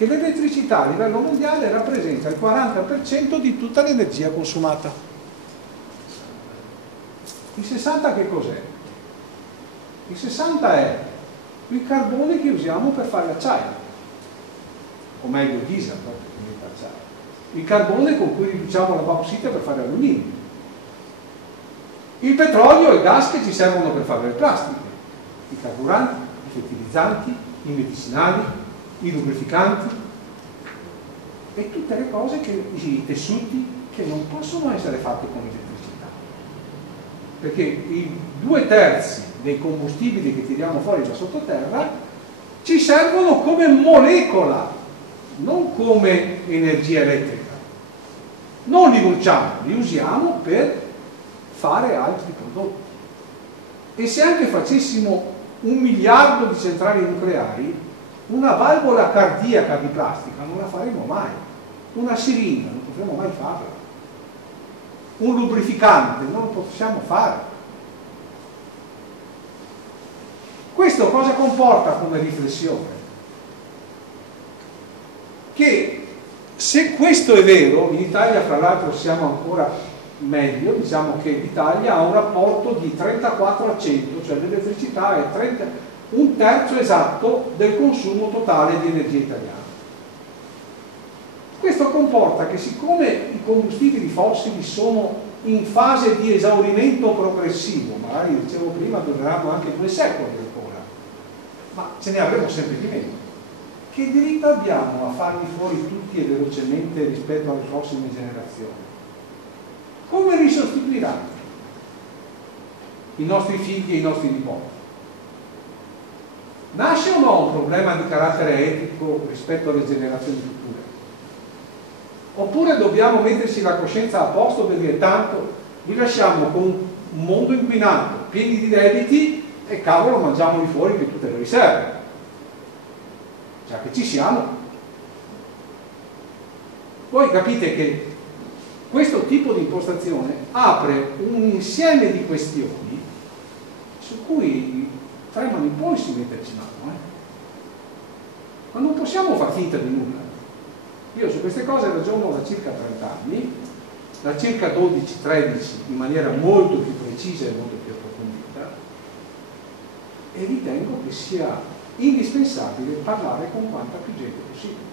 che l'elettricità a livello mondiale rappresenta il 40% di tutta l'energia consumata. Il 60 che cos'è? Il 60 è il carbone che usiamo per fare l'acciaio, o meglio il diesel, il carbone con cui riduciamo la bauxite per fare alluminio, il petrolio e il gas che ci servono per fare le plastiche, i carburanti, i fertilizzanti, i medicinali, i lubrificanti e tutte le cose, i tessuti che non possono essere fatti con l'elettricità, perché i 2/3 dei combustibili che tiriamo fuori da sottoterra ci servono come molecola, non come energia elettrica. Non li bruciamo, li usiamo per fare altri prodotti. E se anche facessimo 1 miliardo di centrali nucleari, una valvola cardiaca di plastica non la faremo mai, una siringa non potremo mai farla, un lubrificante non lo possiamo fare. Questo cosa comporta come riflessione? Che se questo è vero, in Italia fra l'altro siamo ancora meglio, diciamo che l'Italia ha un rapporto di 34 a 100, cioè l'elettricità è 1/3 esatto del consumo totale di energia italiana. Questo comporta che siccome i combustibili fossili sono in fase di esaurimento progressivo, magari dicevo prima dureranno anche 2 secoli ancora, ma ce ne avremo sempre di meno, che diritto abbiamo a farli fuori tutti e velocemente rispetto alle prossime generazioni? Come li sostituiranno i nostri figli e i nostri nipoti? Nasce o no un problema di carattere etico rispetto alle generazioni future? Oppure dobbiamo metterci la coscienza a posto per dire tanto li lasciamo con un mondo inquinato, pieni di debiti e cavolo mangiamoli fuori per tutte le riserve, già che ci siamo. Voi capite che questo tipo di impostazione apre un insieme di questioni su cui tremano i polsi metterci mano, ma non possiamo far finta di nulla. Io su queste cose ragiono da circa 30 anni, da circa 12-13 in maniera molto più precisa e molto più approfondita, e ritengo che sia indispensabile parlare con quanta più gente possibile.